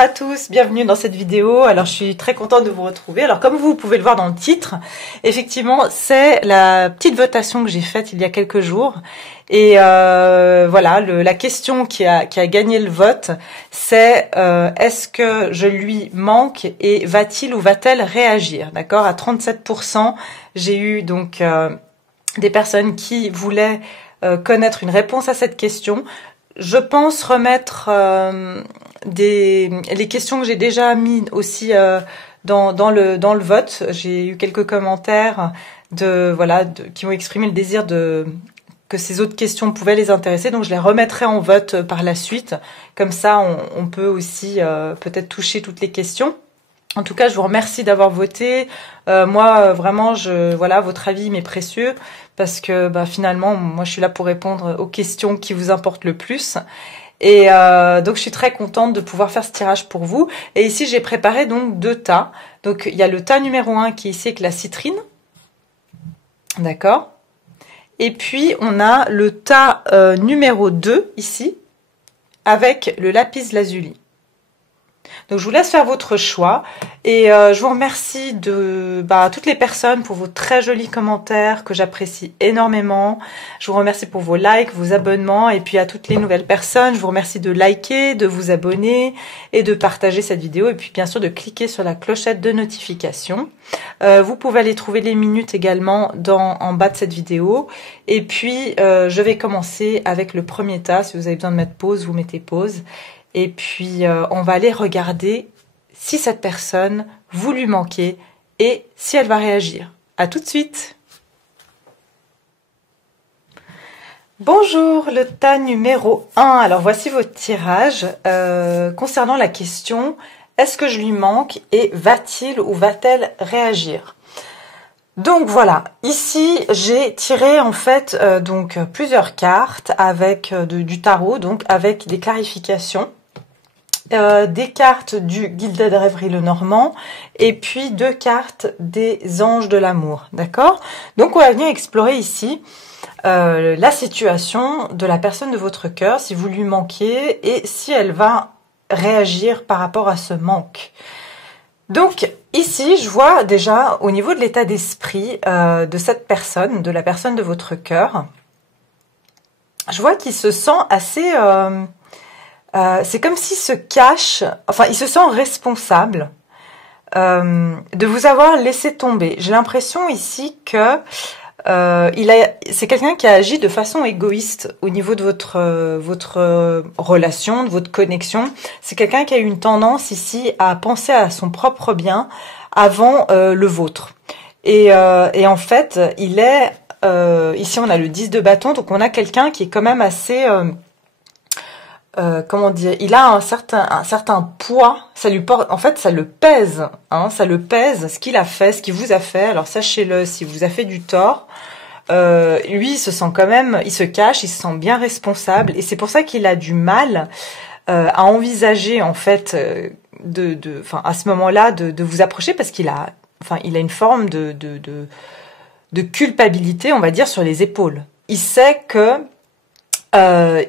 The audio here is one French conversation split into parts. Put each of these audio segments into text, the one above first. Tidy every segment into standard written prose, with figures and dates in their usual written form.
à tous, bienvenue dans cette vidéo. Alors je suis très contente de vous retrouver. Alors comme vous pouvez le voir dans le titre, effectivement c'est la petite votation que j'ai faite il y a quelques jours. Et voilà, la question qui a gagné le vote, c'est est-ce que je lui manque et va-t-il ou va-t-elle réagir? D'accord, à 37%, j'ai eu donc des personnes qui voulaient connaître une réponse à cette question. Je pense remettre les questions que j'ai déjà mis aussi dans le vote. J'ai eu quelques commentaires qui ont exprimé le désir que ces autres questions pouvaient les intéresser, donc je les remettrai en vote par la suite. Comme ça, on peut aussi peut-être toucher toutes les questions. En tout cas, je vous remercie d'avoir voté. Moi, vraiment, votre avis m'est précieux parce que finalement, moi, je suis là pour répondre aux questions qui vous importent le plus. Et donc, je suis très contente de pouvoir faire ce tirage pour vous. Et ici, j'ai préparé donc 2 tas. Donc, il y a le tas numéro 1 qui est ici avec la citrine. D'accord. Et puis, on a le tas numéro 2 ici avec le lapis lazuli. Donc je vous laisse faire votre choix et je vous remercie de toutes les personnes pour vos très jolis commentaires que j'apprécie énormément. Je vous remercie pour vos likes, vos abonnements et puis à toutes les nouvelles personnes, je vous remercie de liker, de vous abonner et de partager cette vidéo et puis bien sûr de cliquer sur la clochette de notification. Vous pouvez aller trouver les minutes également en bas de cette vidéo et puis je vais commencer avec le premier tas. Si vous avez besoin de mettre pause, vous mettez pause. Et puis, on va aller regarder si cette personne vous lui manquez et si elle va réagir. À tout de suite. Bonjour, le tas numéro 1. Alors, voici votre tirage concernant la question « Est-ce que je lui manque et va-t-il ou va-t-elle réagir ?» Donc voilà, ici j'ai tiré en fait plusieurs cartes avec du tarot, donc avec des clarifications. Des cartes du guide de rêverie le Normand et puis 2 cartes des anges de l'amour, d'accord? Donc on va venir explorer ici la situation de la personne de votre cœur, si vous lui manquez et si elle va réagir par rapport à ce manque. Donc ici je vois déjà au niveau de l'état d'esprit de cette personne, de la personne de votre cœur, je vois qu'il se sent assez... c'est comme s'il se cache, enfin il se sent responsable de vous avoir laissé tomber. J'ai l'impression ici que c'est quelqu'un qui a agi de façon égoïste au niveau de votre relation, de votre connexion. C'est quelqu'un qui a eu une tendance ici à penser à son propre bien avant le vôtre. Et en fait, ici on a le 10 de bâton, donc on a quelqu'un qui est quand même assez... comment dire, il a un certain poids, ça lui porte, en fait, ça le pèse, hein, ça le pèse, ce qu'il a fait, ce qu'il vous a fait. Alors sachez-le, si vous a fait du tort, lui, il se sent quand même, il se cache, il se sent bien responsable, et c'est pour ça qu'il a du mal à envisager, en fait, à ce moment-là, de vous approcher, parce qu'il a, il a une forme de culpabilité, on va dire, sur les épaules. Il sait que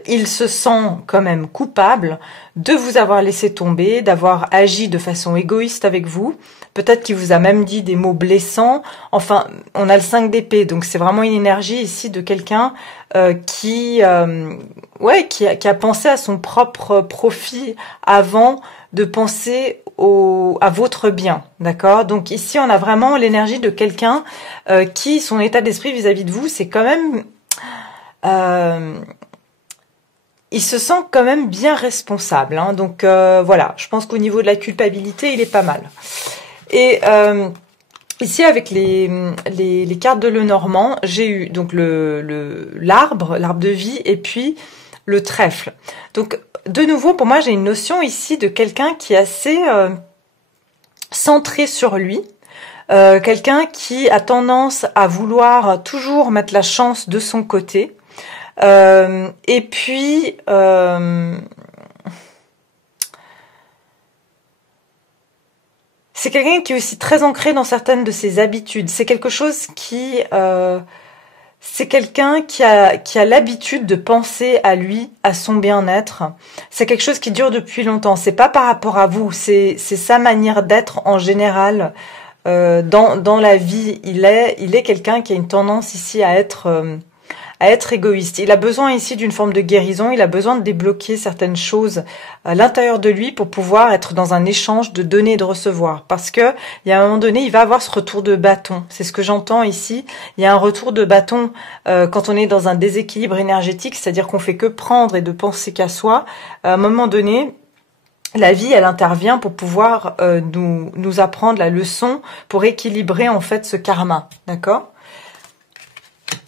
il se sent quand même coupable de vous avoir laissé tomber, d'avoir agi de façon égoïste avec vous. Peut-être qu'il vous a même dit des mots blessants. Enfin, on a le 5 d'épée, donc c'est vraiment une énergie ici de quelqu'un qui a pensé à son propre profit avant de penser à votre bien, d'accord? Donc ici, on a vraiment l'énergie de quelqu'un qui, son état d'esprit vis-à-vis de vous, c'est quand même... il se sent quand même bien responsable, hein. Donc voilà, je pense qu'au niveau de la culpabilité, il est pas mal. Et ici, avec les cartes de Lenormand, j'ai eu donc l'arbre de vie et puis le trèfle. Donc de nouveau, pour moi, j'ai une notion ici de quelqu'un qui est assez centré sur lui. Quelqu'un qui a tendance à vouloir toujours mettre la chance de son côté. Et puis c'est quelqu'un qui est aussi très ancré dans certaines de ses habitudes. C'est quelque chose qui c'est quelqu'un qui a l'habitude de penser à lui, à son bien-être. C'est quelque chose qui dure depuis longtemps. C'est pas par rapport à vous, c'est sa manière d'être en général. Dans la vie, il est quelqu'un qui a une tendance ici à être égoïste. Il a besoin ici d'une forme de guérison, il a besoin de débloquer certaines choses à l'intérieur de lui pour pouvoir être dans un échange de donner et de recevoir. Parce que, il y a un moment donné, il va avoir ce retour de bâton. C'est ce que j'entends ici. Il y a un retour de bâton quand on est dans un déséquilibre énergétique, c'est-à-dire qu'on fait que prendre et de penser qu'à soi. À un moment donné, la vie, elle intervient pour pouvoir nous apprendre la leçon, pour équilibrer en fait ce karma. D'accord ?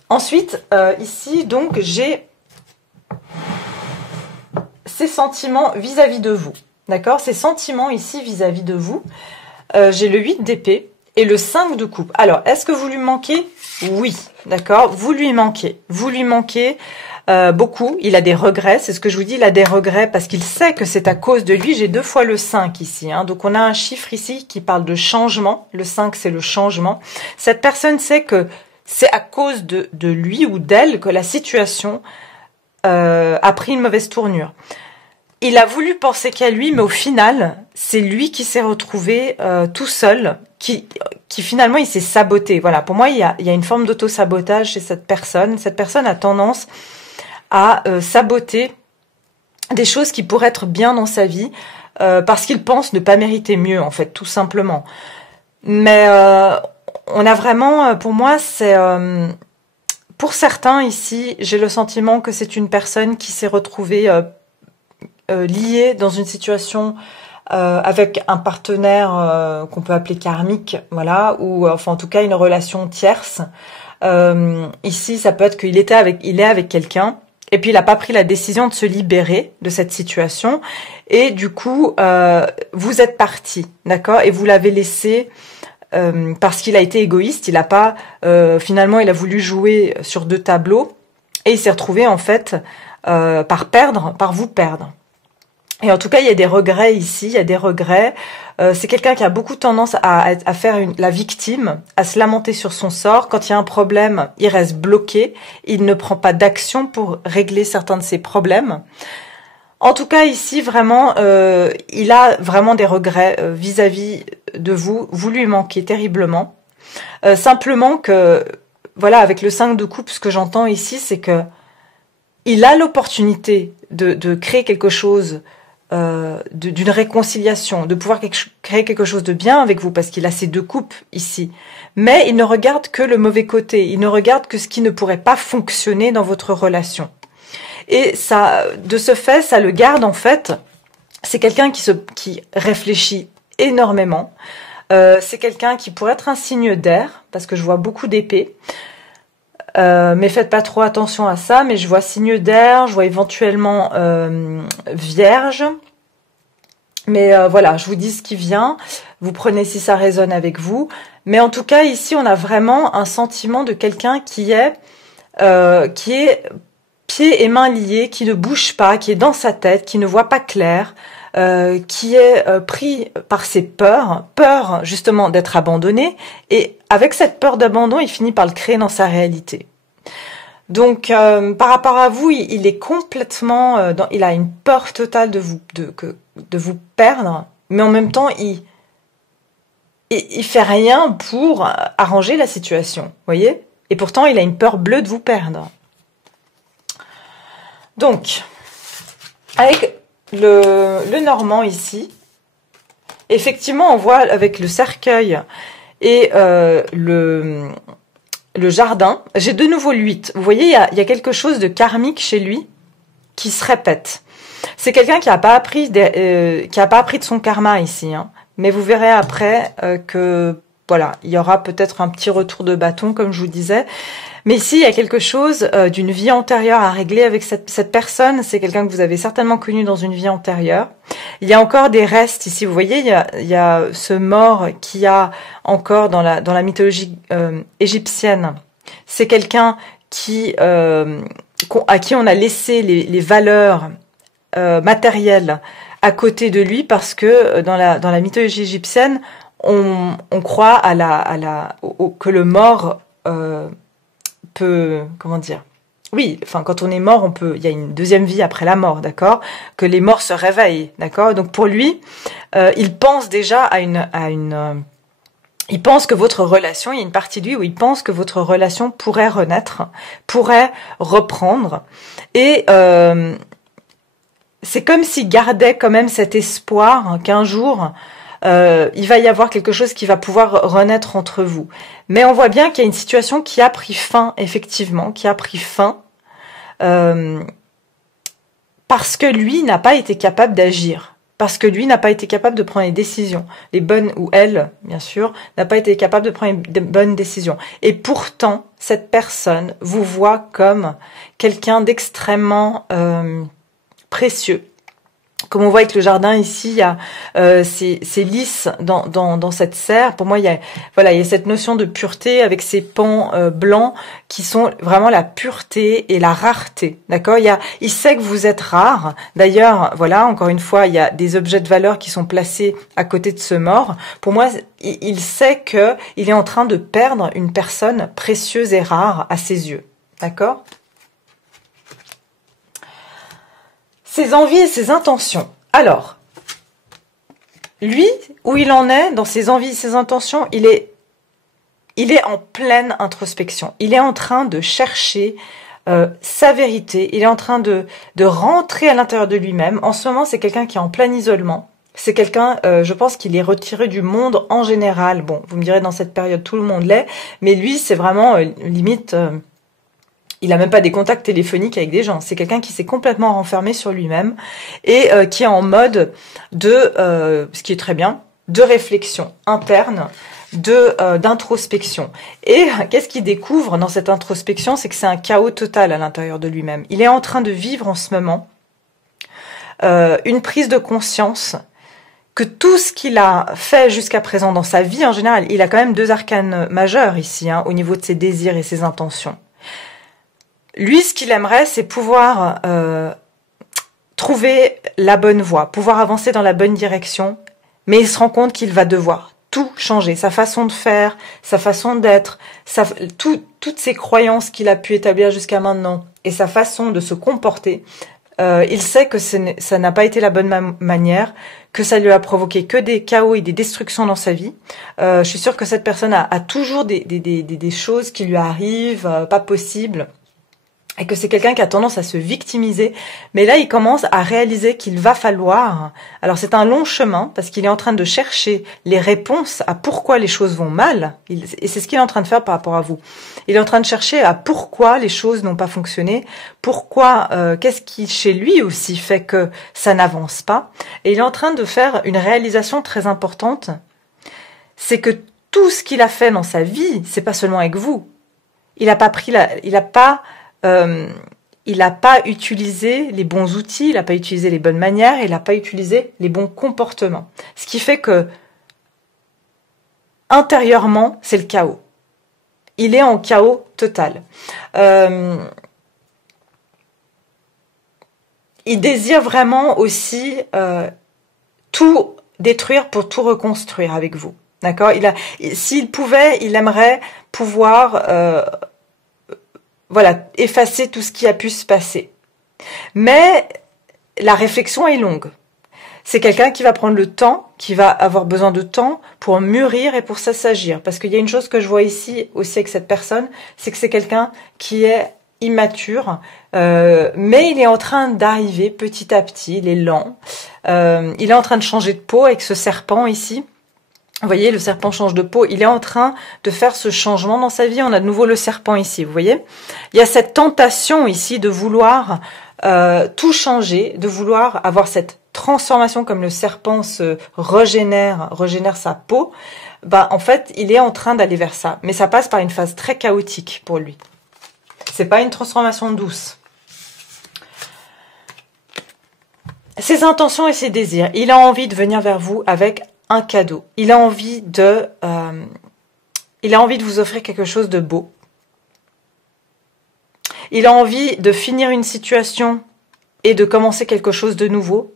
Ensuite, ici, donc, j'ai ces sentiments vis-à-vis de vous. D'accord? Ces sentiments ici vis-à-vis de vous. J'ai le 8 d'épée et le 5 de coupe. Alors, est-ce que vous lui manquez? Oui. D'accord? Vous lui manquez. Vous lui manquez beaucoup. Il a des regrets. C'est ce que je vous dis. Il a des regrets parce qu'il sait que c'est à cause de lui. J'ai 2 fois le 5 ici. Hein. Donc, on a un chiffre ici qui parle de changement. Le 5, c'est le changement. Cette personne sait que c'est à cause de lui ou d'elle que la situation a pris une mauvaise tournure. Il a voulu penser qu'à lui, mais au final, c'est lui qui s'est retrouvé tout seul, qui finalement, il s'est saboté. Voilà, pour moi, il y a une forme d'auto-sabotage chez cette personne. Cette personne a tendance à saboter des choses qui pourraient être bien dans sa vie, parce qu'il pense ne pas mériter mieux, en fait, tout simplement. Mais on a vraiment, pour moi, c'est... pour certains ici, j'ai le sentiment que c'est une personne qui s'est retrouvée liée dans une situation avec un partenaire qu'on peut appeler karmique, voilà, ou enfin en tout cas une relation tierce. Ici, ça peut être qu'il est avec quelqu'un, et puis il n'a pas pris la décision de se libérer de cette situation, et du coup, vous êtes parti, d'accord, et vous l'avez laissé... parce qu'il a été égoïste, il a pas finalement il a voulu jouer sur 2 tableaux et il s'est retrouvé en fait par vous perdre. Et en tout cas il y a des regrets ici, il y a des regrets. C'est quelqu'un qui a beaucoup tendance à faire la victime, à se lamenter sur son sort. Quand il y a un problème, il reste bloqué, il ne prend pas d'action pour régler certains de ses problèmes. En tout cas, ici, vraiment, il a vraiment des regrets vis-à-vis de vous. Vous lui manquez terriblement. Simplement que, voilà, avec le 5 de coupe, ce que j'entends ici, c'est que il a l'opportunité de créer quelque chose, d'une réconciliation, de pouvoir créer quelque chose de bien avec vous, parce qu'il a ces 2 coupes ici. Mais il ne regarde que le mauvais côté. Il ne regarde que ce qui ne pourrait pas fonctionner dans votre relation. Et ça, de ce fait, ça le garde en fait. C'est quelqu'un qui réfléchit énormément. C'est quelqu'un qui pourrait être un signe d'air, parce que je vois beaucoup d'épées. Mais faites pas trop attention à ça. Mais je vois signe d'air, je vois éventuellement vierge. Mais voilà, je vous dis ce qui vient. Vous prenez si ça résonne avec vous. Mais en tout cas, ici, on a vraiment un sentiment de quelqu'un qui est pieds et mains liés, qui ne bouge pas, qui est dans sa tête, qui ne voit pas clair, qui est pris par ses peur justement d'être abandonné, et avec cette peur d'abandon, il finit par le créer dans sa réalité. Donc, par rapport à vous, il est complètement, il a une peur totale de vous perdre, mais en même temps, il fait rien pour arranger la situation, voyez? Et pourtant, il a une peur bleue de vous perdre. Donc, avec le normand ici, effectivement, on voit avec le cercueil et le jardin, j'ai de nouveau le 8. Vous voyez, il y a quelque chose de karmique chez lui qui se répète. C'est quelqu'un qui n'a pas appris de son karma ici, hein. Mais vous verrez après que voilà, il y aura peut-être un petit retour de bâton, comme je vous disais. Mais ici, il y a quelque chose d'une vie antérieure à régler avec cette personne. C'est quelqu'un que vous avez certainement connu dans une vie antérieure. Il y a encore des restes ici. Vous voyez, il y a ce mort qu'il y a encore dans la mythologie égyptienne. C'est quelqu'un à qui on a laissé les valeurs matérielles à côté de lui, parce que dans la mythologie égyptienne, on croit que le mort peut, comment dire, oui, enfin, quand on est mort, il y a une deuxième vie après la mort, d'accord? Que les morts se réveillent, d'accord? Donc pour lui, il pense déjà il pense que votre relation, il y a une partie de lui où il pense que votre relation pourrait renaître, pourrait reprendre, et c'est comme s'il gardait quand même cet espoir qu'un jour, il va y avoir quelque chose qui va pouvoir renaître entre vous. Mais on voit bien qu'il y a une situation qui a pris fin, effectivement, qui a pris fin, parce que lui n'a pas été capable d'agir, parce que lui n'a pas été capable de prendre les décisions, les bonnes, ou elle, bien sûr, n'a pas été capable de prendre les bonnes décisions. Et pourtant, cette personne vous voit comme quelqu'un d'extrêmement précieux. Comme on voit avec le jardin ici, il y a ces lys dans cette serre. Pour moi, il y a cette notion de pureté avec ces pans blancs qui sont vraiment la pureté et la rareté. D'accord ? Il sait que vous êtes rare. D'ailleurs, voilà, encore une fois, il y a des objets de valeur qui sont placés à côté de ce mort. Pour moi, il sait que il est en train de perdre une personne précieuse et rare à ses yeux. D'accord ? Ses envies et ses intentions. Alors, lui, où il en est dans ses envies et ses intentions, il est en pleine introspection. Il est en train de chercher sa vérité. Il est en train de rentrer à l'intérieur de lui-même. En ce moment, c'est quelqu'un qui est en plein isolement. C'est quelqu'un, je pense qu'il est retiré du monde en général. Bon, vous me direz, dans cette période, tout le monde l'est. Mais lui, c'est vraiment limite... il n'a même pas des contacts téléphoniques avec des gens. C'est quelqu'un qui s'est complètement renfermé sur lui-même et qui est en mode de, ce qui est très bien, de réflexion interne, d'introspection. Et qu'est-ce qu'il découvre dans cette introspection? C'est que c'est un chaos total à l'intérieur de lui-même. Il est en train de vivre en ce moment une prise de conscience que tout ce qu'il a fait jusqu'à présent dans sa vie en général, il a quand même 2 arcanes majeurs ici, au niveau de ses désirs et ses intentions. Lui, ce qu'il aimerait, c'est pouvoir trouver la bonne voie, pouvoir avancer dans la bonne direction, mais il se rend compte qu'il va devoir tout changer, sa façon de faire, sa façon d'être, toutes ses croyances qu'il a pu établir jusqu'à maintenant et sa façon de se comporter. Il sait que ça n'a pas été la bonne manière, que ça lui a provoqué que des chaos et des destructions dans sa vie. Je suis sûre que cette personne a toujours des choses qui lui arrivent, pas possibles. Et que c'est quelqu'un qui a tendance à se victimiser, mais là il commence à réaliser qu'il va falloir, alors c'est un long chemin, parce qu'il est en train de chercher les réponses à pourquoi les choses vont mal, et c'est ce qu'il est en train de faire par rapport à vous. Il est en train de chercher à pourquoi les choses n'ont pas fonctionné, pourquoi, qu'est-ce qui chez lui aussi fait que ça n'avance pas, et il est en train de faire une réalisation très importante, c'est que tout ce qu'il a fait dans sa vie, c'est pas seulement avec vous, il n'a pas utilisé les bons outils, il n'a pas utilisé les bonnes manières, il n'a pas utilisé les bons comportements. Ce qui fait que, intérieurement, c'est le chaos. Il est en chaos total. Il désire vraiment aussi tout détruire pour tout reconstruire avec vous. D'accord ? S'il pouvait, il aimerait pouvoir... voilà, effacer tout ce qui a pu se passer. Mais la réflexion est longue. C'est quelqu'un qui va prendre le temps, qui va avoir besoin de temps pour mûrir et pour s'assagir. Parce qu'il y a une chose que je vois ici aussi avec cette personne, c'est que c'est quelqu'un qui est immature, mais il est en train d'arriver petit à petit, il est lent. Il est en train de changer de peau avec ce serpent ici. Vous voyez, le serpent change de peau. Il est en train de faire ce changement dans sa vie. On a de nouveau le serpent ici, vous voyez. Il y a cette tentation ici de vouloir tout changer, de vouloir avoir cette transformation comme le serpent se régénère sa peau. En fait, il est en train d'aller vers ça. Mais ça passe par une phase très chaotique pour lui. C'est pas une transformation douce. Ses intentions et ses désirs. Il a envie de venir vers vous avec un cadeau. Il a envie de vous offrir quelque chose de beau. Il a envie de finir une situation et de commencer quelque chose de nouveau.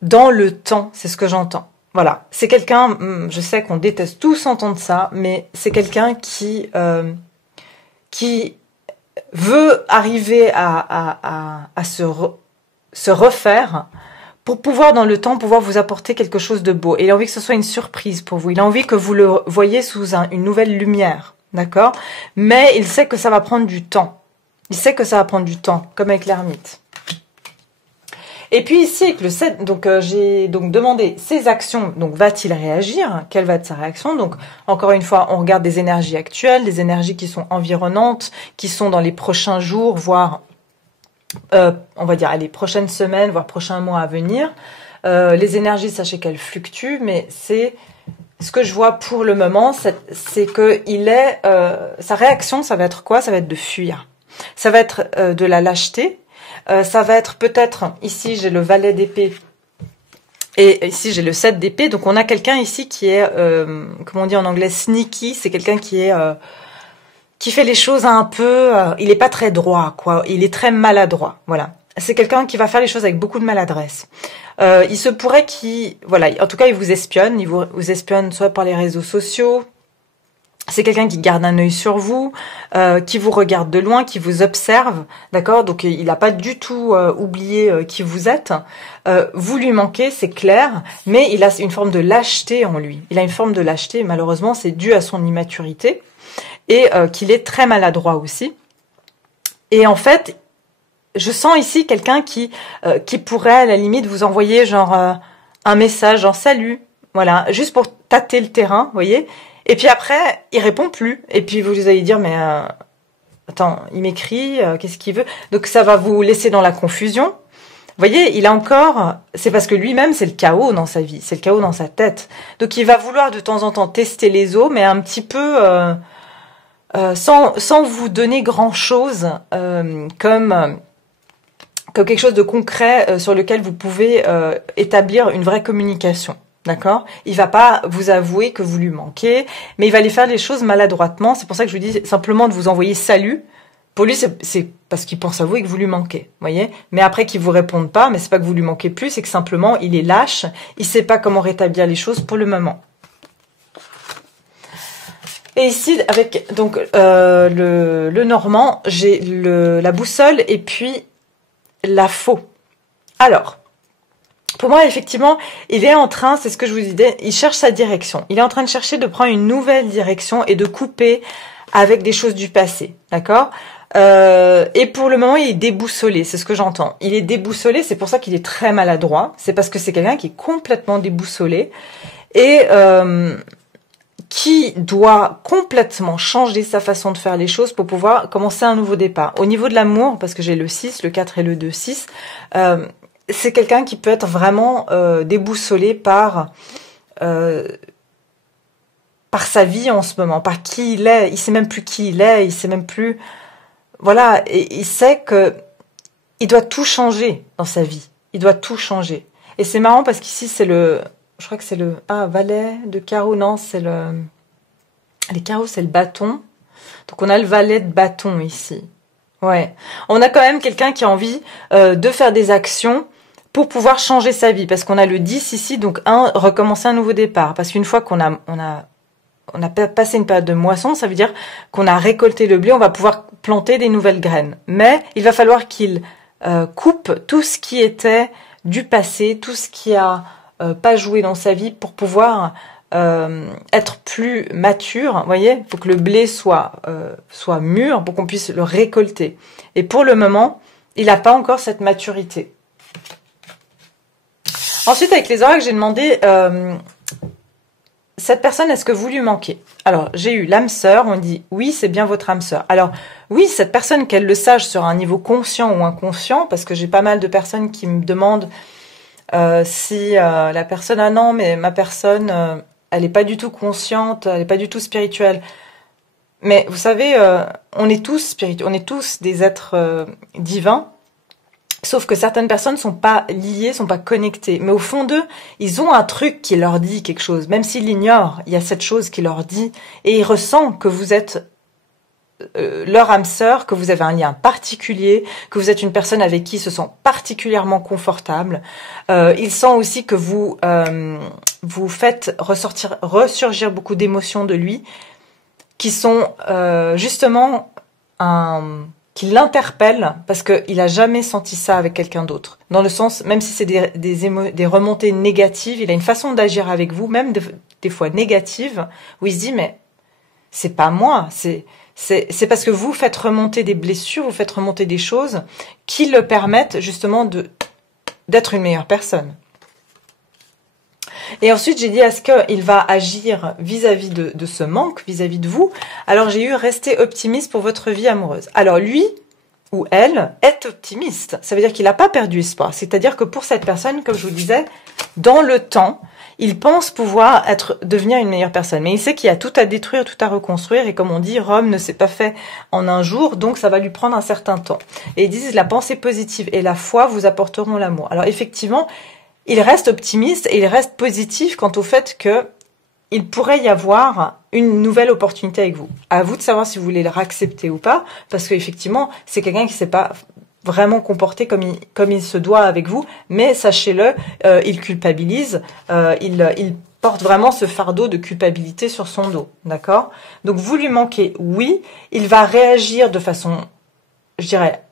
Dans le temps, c'est ce que j'entends. Voilà, c'est quelqu'un, je sais qu'on déteste tous entendre ça, mais c'est quelqu'un qui qui veut arriver à se refaire pour pouvoir, dans le temps, pouvoir vous apporter quelque chose de beau. Et il a envie que ce soit une surprise pour vous. Il a envie que vous le voyez sous une nouvelle lumière. D'accord? Mais il sait que ça va prendre du temps. Il sait que ça va prendre du temps, comme avec l'ermite. Et puis ici, avec le 7, donc j'ai donc demandé ses actions. Donc, va-t-il réagir? Quelle va être sa réaction? Donc, encore une fois, on regarde des énergies actuelles, des énergies qui sont environnantes, qui sont dans les prochains jours, voire, on va dire, les prochaines semaines, voire prochains mois à venir. Les énergies, sachez qu'elles fluctuent, mais c'est ce que je vois pour le moment, c'est que sa réaction, ça va être quoi? Ça va être de fuir. Ça va être de la lâcheté. Ça va être peut-être, ici j'ai le valet d'épée et ici j'ai le 7 d'épée. Donc on a quelqu'un ici qui est, comment on dit en anglais, sneaky. C'est quelqu'un qui fait les choses un peu, il est pas très droit, quoi. Il est très maladroit, voilà. C'est quelqu'un qui va faire les choses avec beaucoup de maladresse. Il se pourrait voilà, en tout cas il vous vous espionne soit par les réseaux sociaux. C'est quelqu'un qui garde un œil sur vous, qui vous regarde de loin, qui vous observe, d'accord? Donc il n'a pas du tout oublié qui vous êtes. Vous lui manquez, c'est clair, mais il a une forme de lâcheté en lui. Il a une forme de lâcheté, malheureusement, c'est dû à son immaturité et qu'il est très maladroit aussi. Et en fait, je sens ici quelqu'un qui pourrait à la limite vous envoyer genre un message en salut, voilà, juste pour tâter le terrain, vous voyez. Et puis après, il répond plus. Et puis vous allez dire, mais attends, il m'écrit, qu'est-ce qu'il veut? Donc ça va vous laisser dans la confusion. Vous voyez, il a encore, c'est parce que lui-même, c'est le chaos dans sa vie, c'est le chaos dans sa tête. Donc il va vouloir de temps en temps tester les eaux, mais un petit peu sans vous donner grand-chose comme quelque chose de concret sur lequel vous pouvez établir une vraie communication. D'accord? Il va pas vous avouer que vous lui manquez, mais il va aller faire les choses maladroitement. C'est pour ça que je vous dis simplement de vous envoyer salut. Pour lui, c'est parce qu'il pense à vous et que vous lui manquez. Voyez? Mais après qu'il vous réponde pas, mais c'est pas que vous lui manquez plus, c'est que simplement il est lâche. Il sait pas comment rétablir les choses pour le moment. Et ici, avec donc le normand, j'ai la boussole et puis la faux. Alors, pour moi, effectivement, il est en train, c'est ce que je vous disais, il cherche sa direction. Il est en train de chercher de prendre une nouvelle direction et de couper avec des choses du passé, d'accord? Et pour le moment, il est déboussolé, c'est ce que j'entends. Il est déboussolé, c'est pour ça qu'il est très maladroit. C'est parce que c'est quelqu'un qui est complètement déboussolé et qui doit complètement changer sa façon de faire les choses pour pouvoir commencer un nouveau départ. Au niveau de l'amour, parce que j'ai le 6, le 4 et le 2, 6, c'est quelqu'un qui peut être vraiment déboussolé par sa vie en ce moment, par qui il est. Il sait même plus qui il est, il sait même plus... Voilà, et il sait que il doit tout changer dans sa vie. Il doit tout changer. Et c'est marrant parce qu'ici, c'est le... Je crois que c'est le... Ah, valet de carreau, non, c'est le... Les carreaux, c'est le bâton. Donc on a le valet de bâton ici. Ouais. On a quand même quelqu'un qui a envie de faire des actions pour pouvoir changer sa vie, parce qu'on a le 10 ici, donc recommencer un nouveau départ, parce qu'une fois qu'on a passé une période de moisson, ça veut dire qu'on a récolté le blé, on va pouvoir planter des nouvelles graines. Mais il va falloir qu'il coupe tout ce qui était du passé, tout ce qui a pas joué dans sa vie pour pouvoir être plus mature. Vous voyez, il faut que le blé soit mûr pour qu'on puisse le récolter. Et pour le moment, il n'a pas encore cette maturité. Ensuite, avec les oracles, j'ai demandé cette personne, est-ce que vous lui manquez? Alors, j'ai eu l'âme sœur, on dit oui, c'est bien votre âme sœur. Alors, oui, cette personne, qu'elle le sache sur un niveau conscient ou inconscient, parce que j'ai pas mal de personnes qui me demandent si la personne, ah non, mais ma personne, elle n'est pas du tout consciente, elle n'est pas du tout spirituelle. Mais vous savez, on est tous spirituels, on est tous des êtres divins. Sauf que certaines personnes sont pas liées, sont pas connectées. Mais au fond d'eux, ils ont un truc qui leur dit quelque chose. Même s'ils l'ignorent, il y a cette chose qui leur dit. Et ils ressentent que vous êtes leur âme sœur, que vous avez un lien particulier, que vous êtes une personne avec qui ils se sentent particulièrement confortables. Ils sentent aussi que vous faites ressurgir beaucoup d'émotions de lui, qui sont justement qui l'interpelle parce qu'il a jamais senti ça avec quelqu'un d'autre. Dans le sens, même si c'est des remontées négatives, il a une façon d'agir avec vous, même des fois négatives, où il se dit mais c'est pas moi, c'est parce que vous faites remonter des blessures, vous faites remonter des choses qui le permettent justement d'être une meilleure personne. Et ensuite, j'ai dit, est-ce qu'il va agir vis-à-vis de ce manque, vis-à-vis de vous? Alors, j'ai eu rester optimiste pour votre vie amoureuse. Alors, lui ou elle est optimiste. Ça veut dire qu'il n'a pas perdu espoir. C'est-à-dire que pour cette personne, comme je vous disais, dans le temps, il pense pouvoir devenir une meilleure personne. Mais il sait qu'il y a tout à détruire, tout à reconstruire. Et comme on dit, Rome ne s'est pas fait en un jour, donc ça va lui prendre un certain temps. Et ils disent, la pensée positive et la foi vous apporteront l'amour. Alors, effectivement, il reste optimiste et il reste positif quant au fait que il pourrait y avoir une nouvelle opportunité avec vous. À vous de savoir si vous voulez le accepter ou pas, parce qu'effectivement, c'est quelqu'un qui ne s'est pas vraiment comporté comme il se doit avec vous, mais sachez-le, il culpabilise, il porte vraiment ce fardeau de culpabilité sur son dos, d'accord? Donc vous lui manquez, oui, il va réagir de façon, je dirais,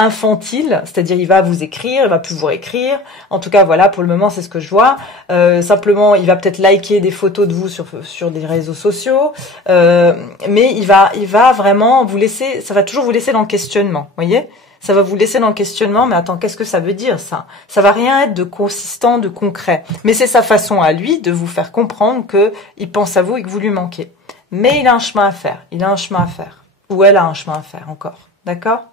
infantile, c'est-à-dire il va vous écrire, il va plus vous réécrire. En tout cas, voilà, pour le moment, c'est ce que je vois. Simplement, il va peut-être liker des photos de vous sur des réseaux sociaux, mais il va vraiment vous laisser, ça va toujours vous laisser dans le questionnement, voyez? Ça va vous laisser dans le questionnement, mais attends, qu'est-ce que ça veut dire ça? Ça va rien être de consistant, de concret. Mais c'est sa façon à lui de vous faire comprendre que il pense à vous et que vous lui manquez. Mais il a un chemin à faire, il a un chemin à faire. Ou elle a un chemin à faire encore. D'accord?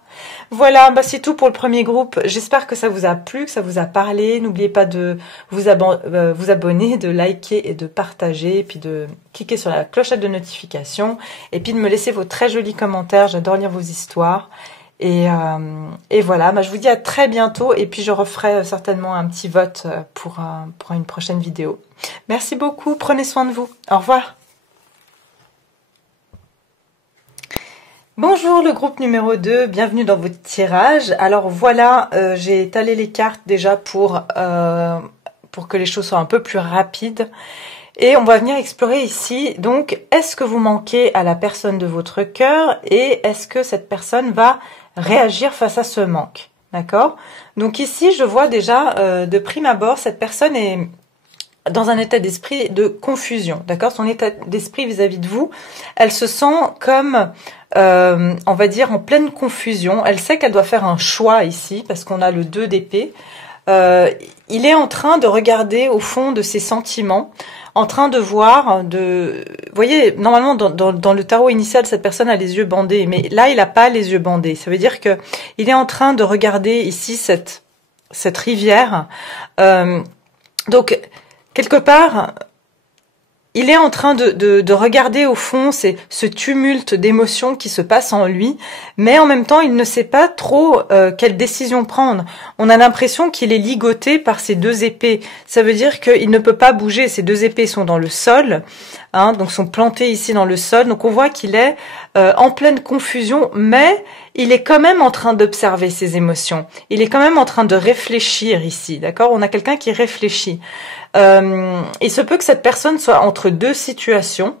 Voilà, bah c'est tout pour le premier groupe. J'espère que ça vous a plu, que ça vous a parlé. N'oubliez pas de vous abonner, de liker et de partager, et puis de cliquer sur la clochette de notification, et puis de me laisser vos très jolis commentaires. J'adore lire vos histoires. Et voilà, bah je vous dis à très bientôt, et puis je referai certainement un petit vote pour une prochaine vidéo. Merci beaucoup, prenez soin de vous. Au revoir. Bonjour le groupe numéro 2, bienvenue dans votre tirage. Alors voilà, j'ai étalé les cartes déjà pour que les choses soient un peu plus rapides. Et on va venir explorer ici, donc, est-ce que vous manquez à la personne de votre cœur et est-ce que cette personne va réagir face à ce manque? D'accord? Donc ici, je vois déjà, de prime abord, cette personne est dans un état d'esprit de confusion, d'accord? Son état d'esprit vis-à-vis de vous, elle se sent comme, on va dire, en pleine confusion. Elle sait qu'elle doit faire un choix ici, parce qu'on a le 2 d'épée. Il est en train de regarder au fond de ses sentiments, en train de voir, vous voyez, normalement, dans le tarot initial, cette personne a les yeux bandés, mais là, il n'a pas les yeux bandés. Ça veut dire que il est en train de regarder ici cette rivière. Donc, quelque part, il est en train de regarder au fond ce tumulte d'émotions qui se passe en lui, mais en même temps, il ne sait pas trop quelle décision prendre. On a l'impression qu'il est ligoté par ces 2 épées. Ça veut dire qu'il ne peut pas bouger. Ces 2 épées sont dans le sol, hein, donc sont plantées ici dans le sol. Donc on voit qu'il est en pleine confusion, mais il est quand même en train d'observer ses émotions. Il est quand même en train de réfléchir ici, d'accord? On a quelqu'un qui réfléchit. Il se peut que cette personne soit entre 2 situations.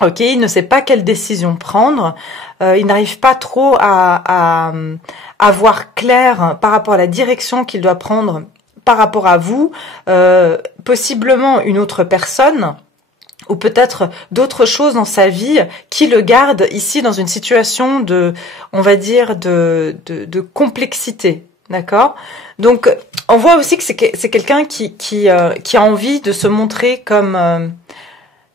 Ok, il ne sait pas quelle décision prendre. Il n'arrive pas trop à voir clair par rapport à la direction qu'il doit prendre par rapport à vous. Possiblement une autre personne, ou peut-être d'autres choses dans sa vie qui le gardent ici dans une situation de, on va dire, de complexité. D'accord? Donc, on voit aussi que c'est quelqu'un qui a envie de se montrer comme...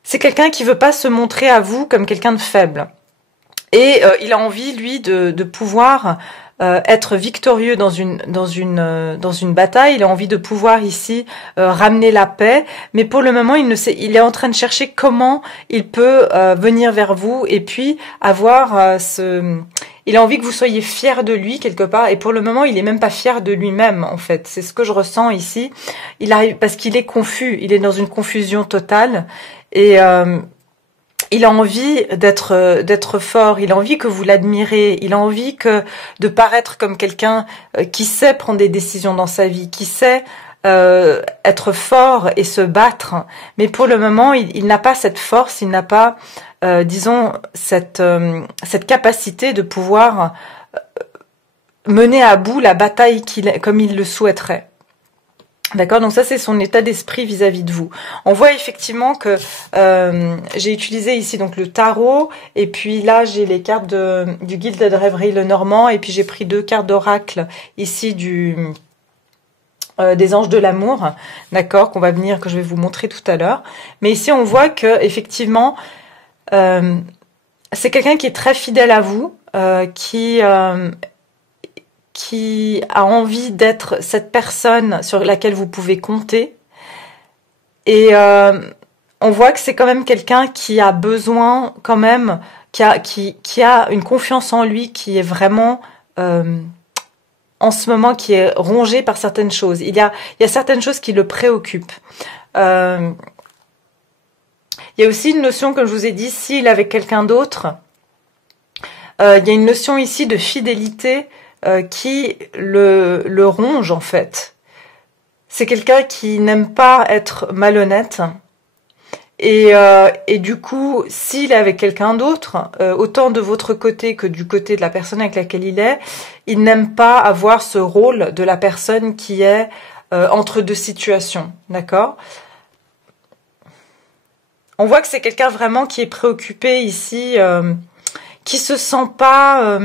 c'est quelqu'un qui veut pas se montrer à vous comme quelqu'un de faible. Et il a envie, lui, de pouvoir être victorieux dans une bataille. Il a envie de pouvoir ici ramener la paix. Mais pour le moment, il est en train de chercher comment il peut venir vers vous et puis avoir il a envie que vous soyez fiers de lui quelque part, et pour le moment, il est même pas fier de lui-même, en fait. C'est ce que je ressens ici. Il arrive parce qu'il est confus, il est dans une confusion totale, et il a envie d'être fort. Il a envie que vous l'admirez. Il a envie de paraître comme quelqu'un qui sait prendre des décisions dans sa vie, qui sait être fort et se battre, mais pour le moment, il n'a pas cette force, il n'a pas, disons, cette capacité de pouvoir mener à bout la bataille comme il le souhaiterait. D'accord, donc ça c'est son état d'esprit vis-à-vis de vous. On voit effectivement que j'ai utilisé ici donc le tarot, et puis là j'ai les cartes du guilde de rêverie Lenormand, et puis j'ai pris 2 cartes d'oracle ici des anges de l'amour, d'accord, que je vais vous montrer tout à l'heure. Mais ici on voit que effectivement c'est quelqu'un qui est très fidèle à vous, qui a envie d'être cette personne sur laquelle vous pouvez compter. Et on voit que c'est quand même quelqu'un qui a besoin quand même, qui a une confiance en lui qui est vraiment en ce moment qui est rongée par certaines choses. Il y a certaines choses qui le préoccupent. Il y a aussi une notion, comme je vous ai dit, s'il est avec quelqu'un d'autre, il y a une notion ici de fidélité qui le ronge en fait. C'est quelqu'un qui n'aime pas être malhonnête, et du coup, s'il est avec quelqu'un d'autre, autant de votre côté que du côté de la personne avec laquelle il n'aime pas avoir ce rôle de la personne qui est entre deux situations, d'accord? On voit que c'est quelqu'un vraiment qui est préoccupé ici, qui se sent pas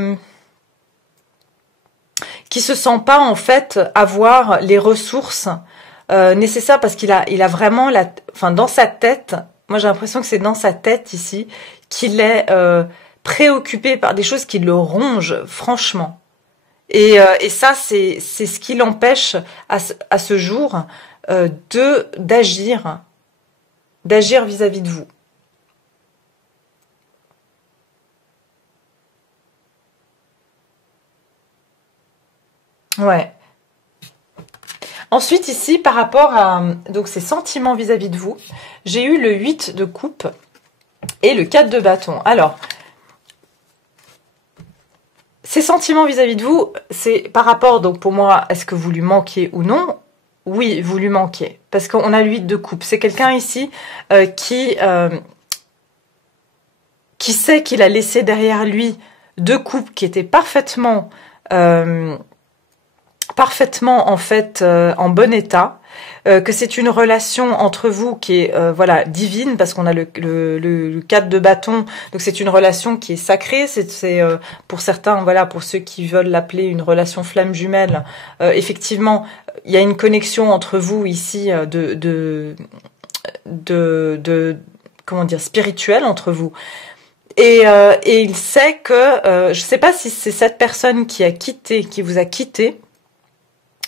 en fait avoir les ressources nécessaires, parce qu'il a vraiment dans sa tête, moi j'ai l'impression que c'est dans sa tête ici qu'il est préoccupé par des choses qui le rongent franchement, et ça c'est ce qui l'empêche à ce jour d'agir vis-à-vis de vous. Ouais. Ensuite, ici, par rapport à donc ses sentiments vis-à-vis de vous, j'ai eu le 8 de coupe et le 4 de bâton. Alors, ses sentiments vis-à-vis de vous, c'est par rapport, donc pour moi, est-ce que vous lui manquez ou non? Oui, vous lui manquez, parce qu'on a le 8 de coupe. C'est quelqu'un ici qui sait qu'il a laissé derrière lui 2 coupes qui étaient parfaitement en fait en bon état, que c'est une relation entre vous qui est voilà divine, parce qu'on a le 4 de bâton, donc c'est une relation qui est sacrée, c'est pour certains, voilà, pour ceux qui veulent l'appeler une relation flamme jumelle, effectivement il y a une connexion entre vous ici de comment dire, spirituelle entre vous. Et il sait que je sais pas si c'est cette personne qui vous a quitté,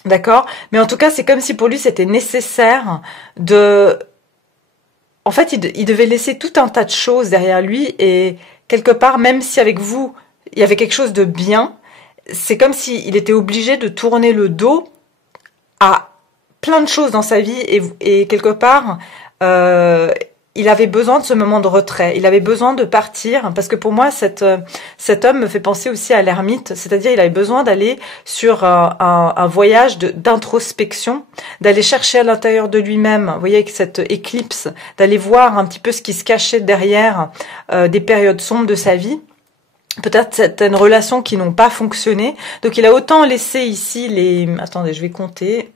d'accord, mais en tout cas c'est comme si pour lui c'était nécessaire en fait il devait laisser tout un tas de choses derrière lui, et quelque part, même si avec vous il y avait quelque chose de bien, c'est comme s'il était obligé de tourner le dos à plein de choses dans sa vie, et quelque part il avait besoin de ce moment de retrait, il avait besoin de partir, parce que pour moi cet homme me fait penser aussi à l'ermite, c'est-à-dire il avait besoin d'aller sur un voyage d'introspection, d'aller chercher à l'intérieur de lui-même, vous voyez, avec cette éclipse, d'aller voir un petit peu ce qui se cachait derrière des périodes sombres de sa vie, peut-être certaines relations qui n'ont pas fonctionné, donc il a autant laissé ici attendez, je vais compter,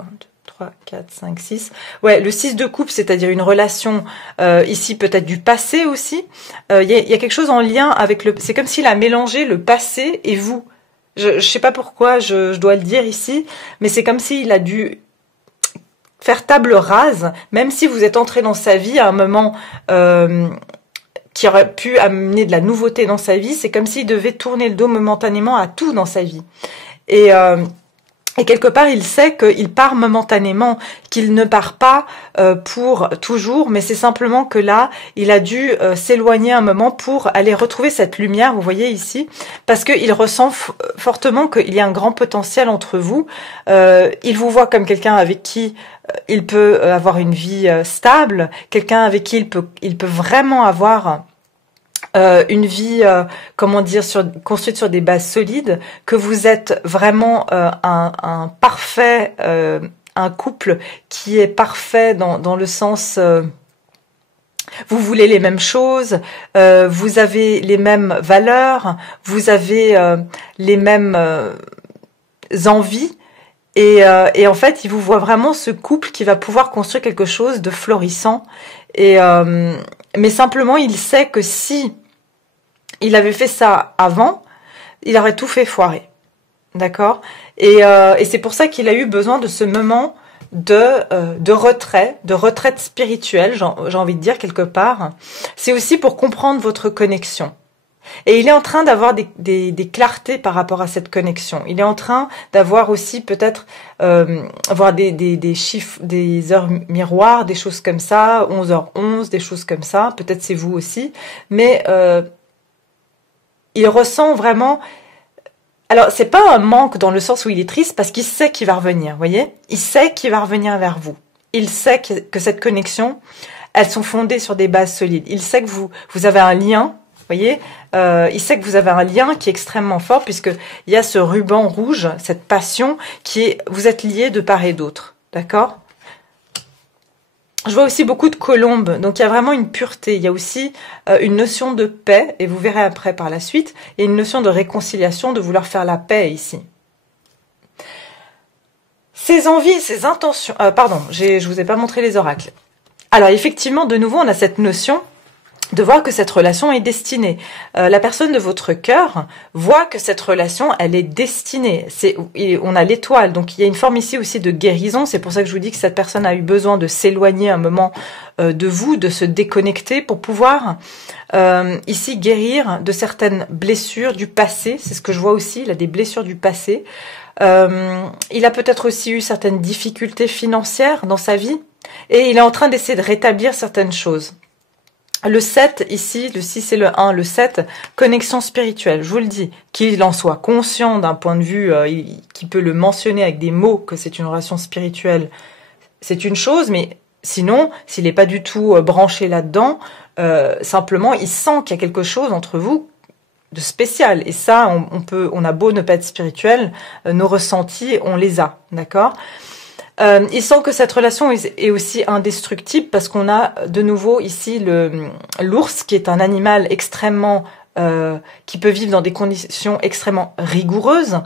3, 4, 5, 6. Ouais, le 6 de coupe, c'est-à-dire une relation ici peut-être du passé aussi. Il y a quelque chose en lien avec c'est comme s'il a mélangé le passé et vous. Je sais pas pourquoi je dois le dire ici, mais c'est comme s'il a dû faire table rase, même si vous êtes entré dans sa vie à un moment qui aurait pu amener de la nouveauté dans sa vie. C'est comme s'il devait tourner le dos momentanément à tout dans sa vie. Et quelque part, il sait qu'il part momentanément, qu'il ne part pas pour toujours, mais c'est simplement que là, il a dû s'éloigner un moment pour aller retrouver cette lumière, vous voyez ici, parce qu'il ressent fortement qu'il y a un grand potentiel entre vous. Il vous voit comme quelqu'un avec qui il peut avoir une vie stable, quelqu'un avec qui il peut vraiment avoir une vie, comment dire, construite sur des bases solides, que vous êtes vraiment un parfait un couple qui est parfait dans le sens... vous voulez les mêmes choses, vous avez les mêmes valeurs, vous avez les mêmes envies. Et en fait, il vous voit vraiment ce couple qui va pouvoir construire quelque chose de florissant. Mais simplement, il sait que si il avait fait ça avant, il aurait tout fait foirer. D'accord ? Et c'est pour ça qu'il a eu besoin de ce moment de retraite spirituelle, j'ai envie de dire quelque part. C'est aussi pour comprendre votre connexion. Et il est en train d'avoir des clartés par rapport à cette connexion. Il est en train d'avoir aussi peut-être avoir des chiffres, des heures miroirs, des choses comme ça, 11h11, des choses comme ça. Peut-être c'est vous aussi. Mais il ressent vraiment... Alors, c'est pas un manque dans le sens où il est triste parce qu'il sait qu'il va revenir, vous voyez ? Il sait qu'il va revenir vers vous. Il sait que cette connexion, elles sont fondées sur des bases solides. Il sait que vous avez un lien, vous voyez ? Il sait que vous avez un lien qui est extrêmement fort puisque il y a ce ruban rouge, cette passion vous êtes liés de part et d'autre, d'accord ? Je vois aussi beaucoup de colombes, donc il y a vraiment une pureté, il y a aussi une notion de paix, et vous verrez après par la suite, il y a une notion de réconciliation, de vouloir faire la paix ici. Ces envies, ces intentions... pardon, je vous ai pas montré les oracles. Alors effectivement, de nouveau, on a cette notion de voir que cette relation est destinée. La personne de votre cœur voit que cette relation, elle est destinée. On a l'étoile, donc il y a une forme ici aussi de guérison. C'est pour ça que je vous dis que cette personne a eu besoin de s'éloigner un moment de vous, de se déconnecter pour pouvoir ici guérir de certaines blessures du passé. C'est ce que je vois aussi, il a des blessures du passé. Il a peut-être aussi eu certaines difficultés financières dans sa vie et il est en train d'essayer de rétablir certaines choses. Le 7 ici, le 6 et le 1, le 7, connexion spirituelle, je vous le dis, qu'il en soit conscient d'un point de vue, qui peut le mentionner avec des mots que c'est une relation spirituelle, c'est une chose, mais sinon, s'il n'est pas du tout branché là-dedans, simplement il sent qu'il y a quelque chose entre vous de spécial. Et ça, on a beau ne pas être spirituel, nos ressentis, on les a, d'accord ? Il sent que cette relation est aussi indestructible parce qu'on a de nouveau ici l'ours qui est un animal extrêmement qui peut vivre dans des conditions extrêmement rigoureuses.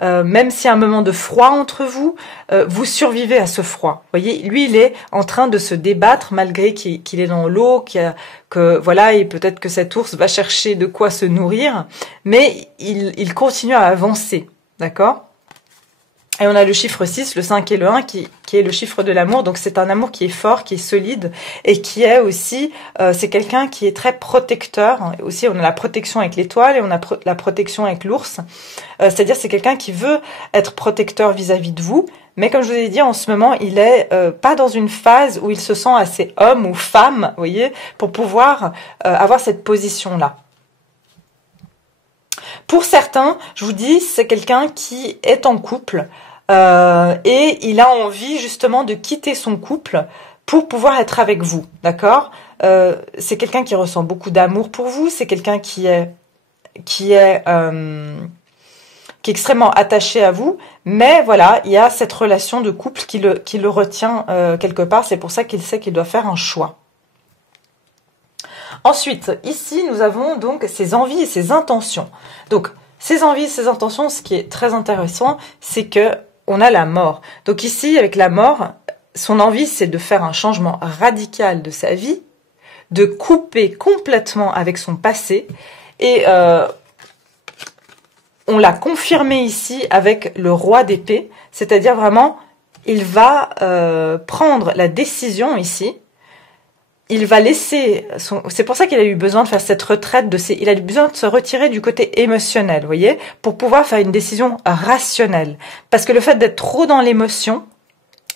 Même s'il y a un moment de froid entre vous, vous survivez à ce froid. Vous voyez, lui, il est en train de se débattre malgré qu'il est dans l'eau, et peut-être que cet ours va chercher de quoi se nourrir, mais il continue à avancer, d'accord ? Et on a le chiffre 6, le 5 et le 1 qui est le chiffre de l'amour. Donc c'est un amour qui est fort, qui est solide et qui est aussi, c'est quelqu'un qui est très protecteur. Aussi on a la protection avec l'étoile et on a la protection avec l'ours. C'est-à-dire c'est quelqu'un qui veut être protecteur vis-à-vis de vous. Mais comme je vous ai dit, en ce moment, il est pas dans une phase où il se sent assez homme ou femme, vous voyez, pour pouvoir avoir cette position-là. Pour certains, je vous dis, c'est quelqu'un qui est en couple et il a envie justement de quitter son couple pour pouvoir être avec vous, d'accord ? C'est quelqu'un qui ressent beaucoup d'amour pour vous, c'est quelqu'un qui est extrêmement attaché à vous, mais voilà, il y a cette relation de couple qui le retient quelque part, c'est pour ça qu'il sait qu'il doit faire un choix. Ensuite, ici, nous avons donc ses envies et ses intentions. Donc, ses envies et ses intentions, ce qui est très intéressant, c'est que on a la mort. Donc ici, avec la mort, son envie, c'est de faire un changement radical de sa vie, de couper complètement avec son passé. Et on l'a confirmé ici avec le roi d'épée, c'est-à-dire vraiment, il va prendre la décision ici. Il va laisser c'est pour ça qu'il a eu besoin de faire cette retraite il a eu besoin de se retirer du côté émotionnel, vous voyez, pour pouvoir faire une décision rationnelle. Parce que le fait d'être trop dans l'émotion,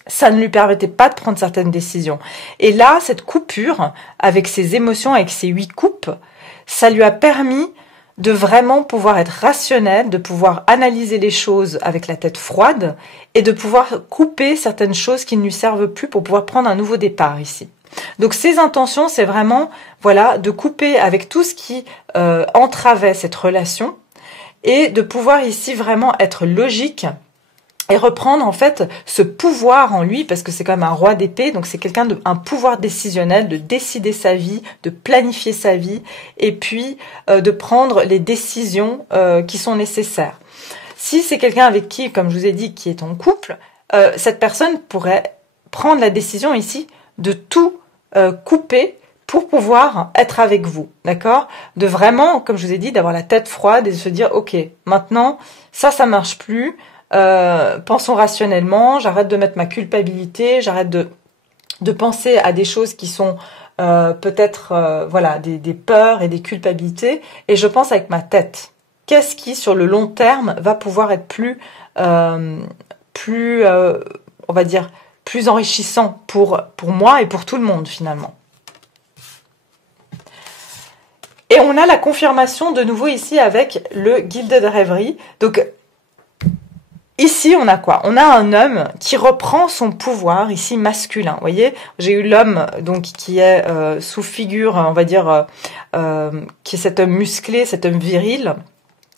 ça ne lui permettait pas de prendre certaines décisions. Et là, cette coupure, avec ses émotions, avec ses 8 coupes, ça lui a permis de vraiment pouvoir être rationnel, de pouvoir analyser les choses avec la tête froide et de pouvoir couper certaines choses qui ne lui servent plus pour pouvoir prendre un nouveau départ ici. Donc ses intentions, c'est vraiment de couper avec tout ce qui entravait cette relation et de pouvoir ici vraiment être logique et reprendre en fait ce pouvoir en lui, parce que c'est quand même un roi d'épée, donc c'est quelqu'un un pouvoir décisionnel, de décider sa vie, de planifier sa vie, et puis de prendre les décisions qui sont nécessaires. Si c'est quelqu'un avec qui, comme je vous ai dit, qui est en couple, cette personne pourrait prendre la décision ici de tout couper pour pouvoir être avec vous, d'accord? De vraiment, comme je vous ai dit, d'avoir la tête froide et de se dire, ok, maintenant, ça marche plus, pensons rationnellement, j'arrête de mettre ma culpabilité, j'arrête de penser à des choses qui sont peut-être voilà, des peurs et des culpabilités, et je pense avec ma tête. Qu'est-ce qui, sur le long terme, va pouvoir être plus on va dire, plus enrichissant pour moi et pour tout le monde, finalement. Et on a la confirmation de nouveau ici avec le guilde de rêverie. Donc, ici, on a quoi? On a un homme qui reprend son pouvoir, ici masculin. Vous voyez, j'ai eu l'homme donc qui est sous figure, on va dire, qui est cet homme musclé, cet homme viril.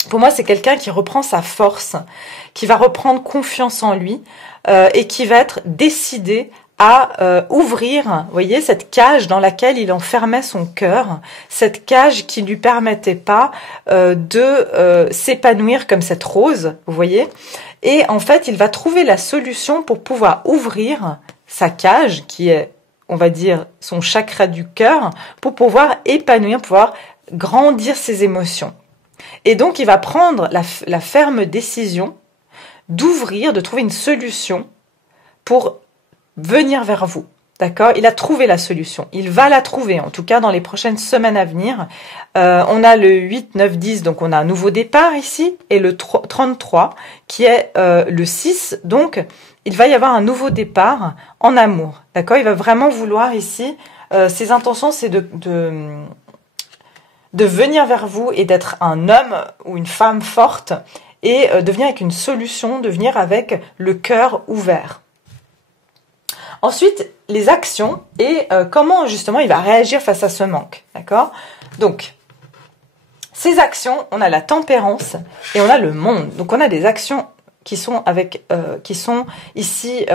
Pour moi, c'est quelqu'un qui reprend sa force, qui va reprendre confiance en lui et qui va être décidé à ouvrir, vous voyez, cette cage dans laquelle il enfermait son cœur, cette cage qui lui permettait pas de s'épanouir comme cette rose, vous voyez. Et en fait, il va trouver la solution pour pouvoir ouvrir sa cage, qui est, on va dire, son chakra du cœur, pour pouvoir épanouir, pouvoir grandir ses émotions. Et donc, il va prendre la ferme décision d'ouvrir, de trouver une solution pour venir vers vous. D'accord? Il a trouvé la solution. Il va la trouver, en tout cas dans les prochaines semaines à venir. On a le 8, 9, 10, donc on a un nouveau départ ici, et le 33, qui est le 6. Donc, il va y avoir un nouveau départ en amour. D'accord? Il va vraiment vouloir ici, ses intentions, c'est de venir vers vous et d'être un homme ou une femme forte et de venir avec une solution, de venir avec le cœur ouvert. Ensuite, les actions et comment justement il va réagir face à ce manque. D'accord? Donc, ces actions, on a la tempérance et on a le monde. Donc, on a des actions qui sont ici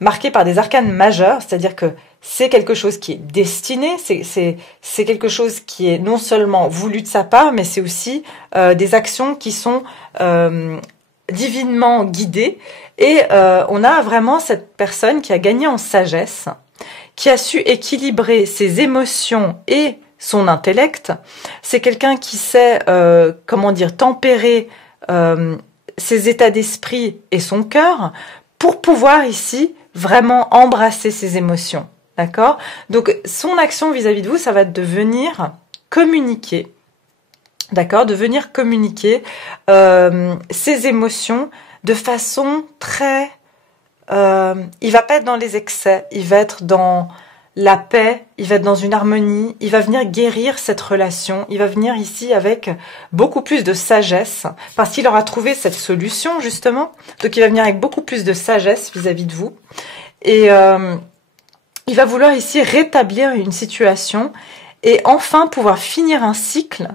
marquées par des arcanes majeurs, c'est-à-dire que c'est quelque chose qui est destiné, c'est quelque chose qui est non seulement voulu de sa part, mais c'est aussi des actions qui sont divinement guidées. Et on a vraiment cette personne qui a gagné en sagesse, qui a su équilibrer ses émotions et son intellect. C'est quelqu'un qui sait, tempérer ses états d'esprit et son cœur pour pouvoir ici vraiment embrasser ses émotions. D'accord? Donc, son action vis-à-vis de vous, ça va être de venir communiquer. D'accord? De venir communiquer ses émotions de façon très... il va pas être dans les excès, il va être dans la paix, il va être dans une harmonie, il va venir guérir cette relation, il va venir ici avec beaucoup plus de sagesse, parce qu'il aura trouvé cette solution, justement. Donc, il va venir avec beaucoup plus de sagesse vis-à-vis de vous. Et il va vouloir ici rétablir une situation et enfin pouvoir finir un cycle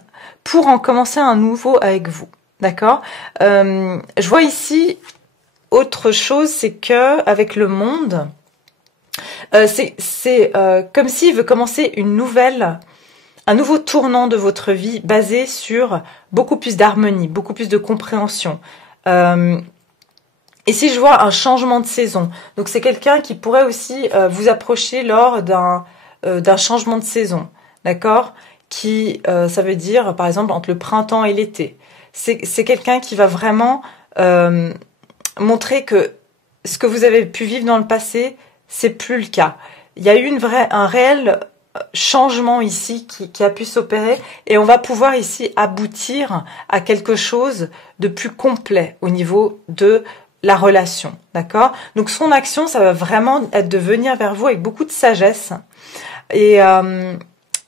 pour en commencer un nouveau avec vous. D'accord? Je vois ici autre chose, c'est que avec le monde, c'est comme s'il veut commencer un nouveau tournant de votre vie basé sur beaucoup plus d'harmonie, beaucoup plus de compréhension. Ici, je vois un changement de saison. Donc, c'est quelqu'un qui pourrait aussi vous approcher lors d'un changement de saison. D'accord? Ça veut dire, par exemple, entre le printemps et l'été. C'est quelqu'un qui va vraiment montrer que ce que vous avez pu vivre dans le passé, c'est plus le cas. Il y a eu un réel changement ici qui a pu s'opérer et on va pouvoir ici aboutir à quelque chose de plus complet au niveau de la relation, d'accord? Donc son action, ça va vraiment être de venir vers vous avec beaucoup de sagesse et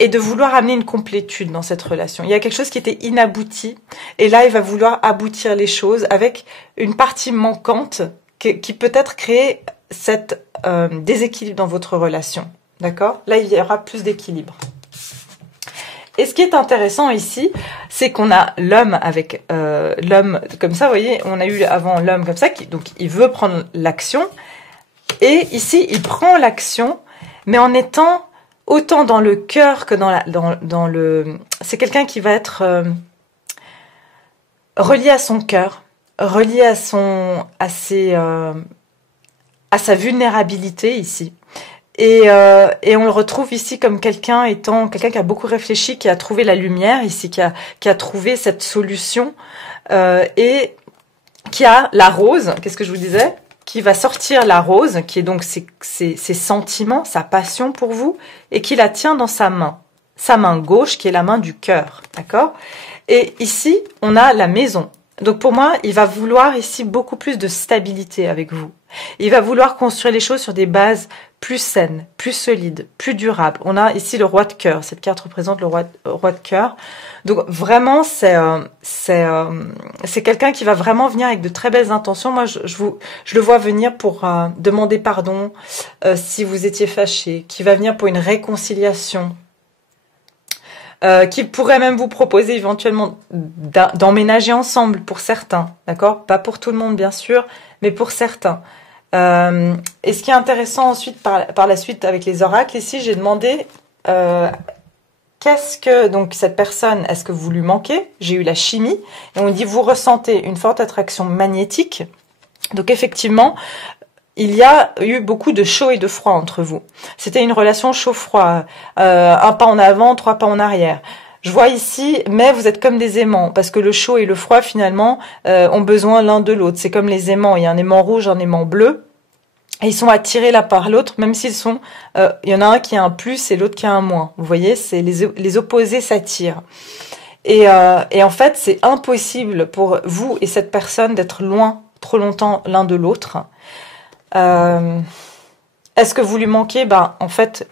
de vouloir amener une complétude dans cette relation. Il y a quelque chose qui était inabouti et là, il va vouloir aboutir les choses avec une partie manquante qui peut-être créer cette déséquilibre dans votre relation, d'accord? Là, il y aura plus d'équilibre. Et ce qui est intéressant ici, c'est qu'on a l'homme avec l'homme comme ça, vous voyez, on a eu avant l'homme comme ça, donc il veut prendre l'action, et ici il prend l'action, mais en étant autant dans le cœur que dans le... C'est quelqu'un qui va être relié à son cœur, relié à sa vulnérabilité ici. Et on le retrouve ici comme quelqu'un qui a beaucoup réfléchi, qui a trouvé la lumière ici, qui a trouvé cette solution, et qui a la rose, qu'est-ce que je vous disais, qui va sortir la rose, qui est donc ses sentiments, sa passion pour vous, et qui la tient dans sa main gauche, qui est la main du cœur, d'accord? Et ici, on a la maison. Donc pour moi, il va vouloir ici beaucoup plus de stabilité avec vous. Il va vouloir construire les choses sur des bases plus saines, plus solides, plus durables. On a ici le roi de cœur. Cette carte représente le roi de cœur. Donc vraiment, c'est quelqu'un qui va vraiment venir avec de très belles intentions. Moi, je le vois venir pour demander pardon si vous étiez fâché, qui va venir pour une réconciliation. Qui pourrait même vous proposer éventuellement d'emménager ensemble pour certains, d'accord? Pas pour tout le monde bien sûr, mais pour certains. Et ce qui est intéressant ensuite par la suite avec les oracles, ici j'ai demandé qu'est-ce que donc cette personne, est-ce que vous lui manquez? J'ai eu la chimie et on dit vous ressentez une forte attraction magnétique. Donc effectivement, il y a eu beaucoup de chaud et de froid entre vous. C'était une relation chaud-froid, un pas en avant, 3 pas en arrière. Je vois ici, mais vous êtes comme des aimants, parce que le chaud et le froid, finalement, ont besoin l'un de l'autre. C'est comme les aimants, il y a un aimant rouge, un aimant bleu, et ils sont attirés l'un par l'autre, même s'ils sont... il y en a un qui a un plus et l'autre qui a un moins. Vous voyez, c'est les opposés s'attirent. Et en fait, c'est impossible pour vous et cette personne d'être loin trop longtemps l'un de l'autre. Est-ce que vous lui manquez? En fait,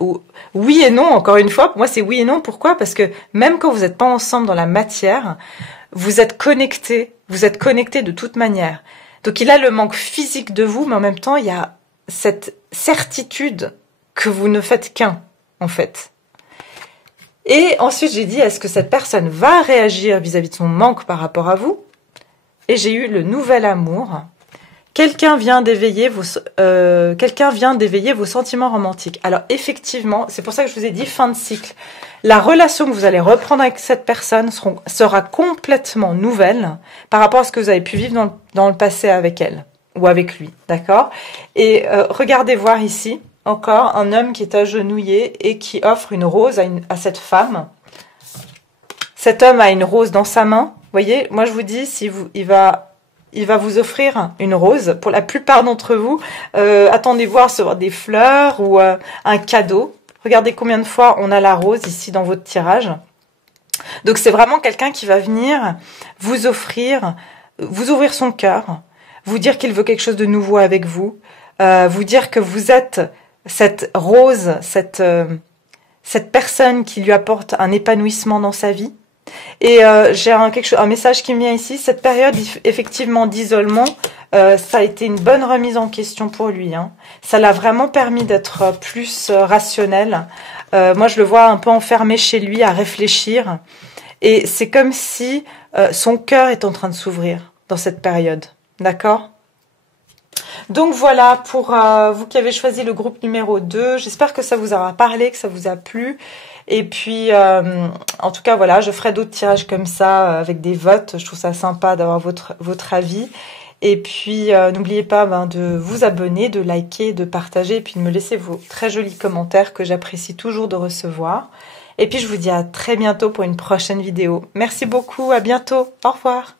oui et non, encore une fois. Pour moi, c'est oui et non. Pourquoi? Parce que même quand vous n'êtes pas ensemble dans la matière, vous êtes connectés de toute manière. Donc, il a le manque physique de vous, mais en même temps, il y a cette certitude que vous ne faites qu'un, en fait. Et ensuite, j'ai dit, est-ce que cette personne va réagir vis-à-vis de son manque par rapport à vous? Et j'ai eu le nouvel amour. Quelqu'un vient d'éveiller vos sentiments romantiques. Alors effectivement, c'est pour ça que je vous ai dit fin de cycle. La relation que vous allez reprendre avec cette personne sera complètement nouvelle par rapport à ce que vous avez pu vivre dans le passé avec elle ou avec lui, d'accord? Et regardez voir ici encore un homme qui est agenouillé et qui offre une rose à cette femme. Cet homme a une rose dans sa main. Vous voyez, moi je vous dis, il va vous offrir une rose. Pour la plupart d'entre vous, attendez-vous à recevoir des fleurs ou un cadeau. Regardez combien de fois on a la rose ici dans votre tirage. Donc c'est vraiment quelqu'un qui va venir vous ouvrir son cœur, vous dire qu'il veut quelque chose de nouveau avec vous, vous dire que vous êtes cette rose, cette personne qui lui apporte un épanouissement dans sa vie. Et j'ai un message qui me vient ici. Cette période effectivement d'isolement, ça a été une bonne remise en question pour lui. Ça l'a vraiment permis d'être plus rationnel. Moi, je le vois un peu enfermé chez lui à réfléchir. Et c'est comme si son cœur est en train de s'ouvrir dans cette période. D'accord ? Donc voilà, pour vous qui avez choisi le groupe numéro 2, j'espère que ça vous aura parlé, que ça vous a plu. Et puis, en tout cas, voilà, je ferai d'autres tirages comme ça, avec des votes. Je trouve ça sympa d'avoir votre avis. Et puis, n'oubliez pas de vous abonner, de liker, de partager, et puis de me laisser vos très jolis commentaires que j'apprécie toujours de recevoir. Et puis, je vous dis à très bientôt pour une prochaine vidéo. Merci beaucoup, à bientôt, au revoir.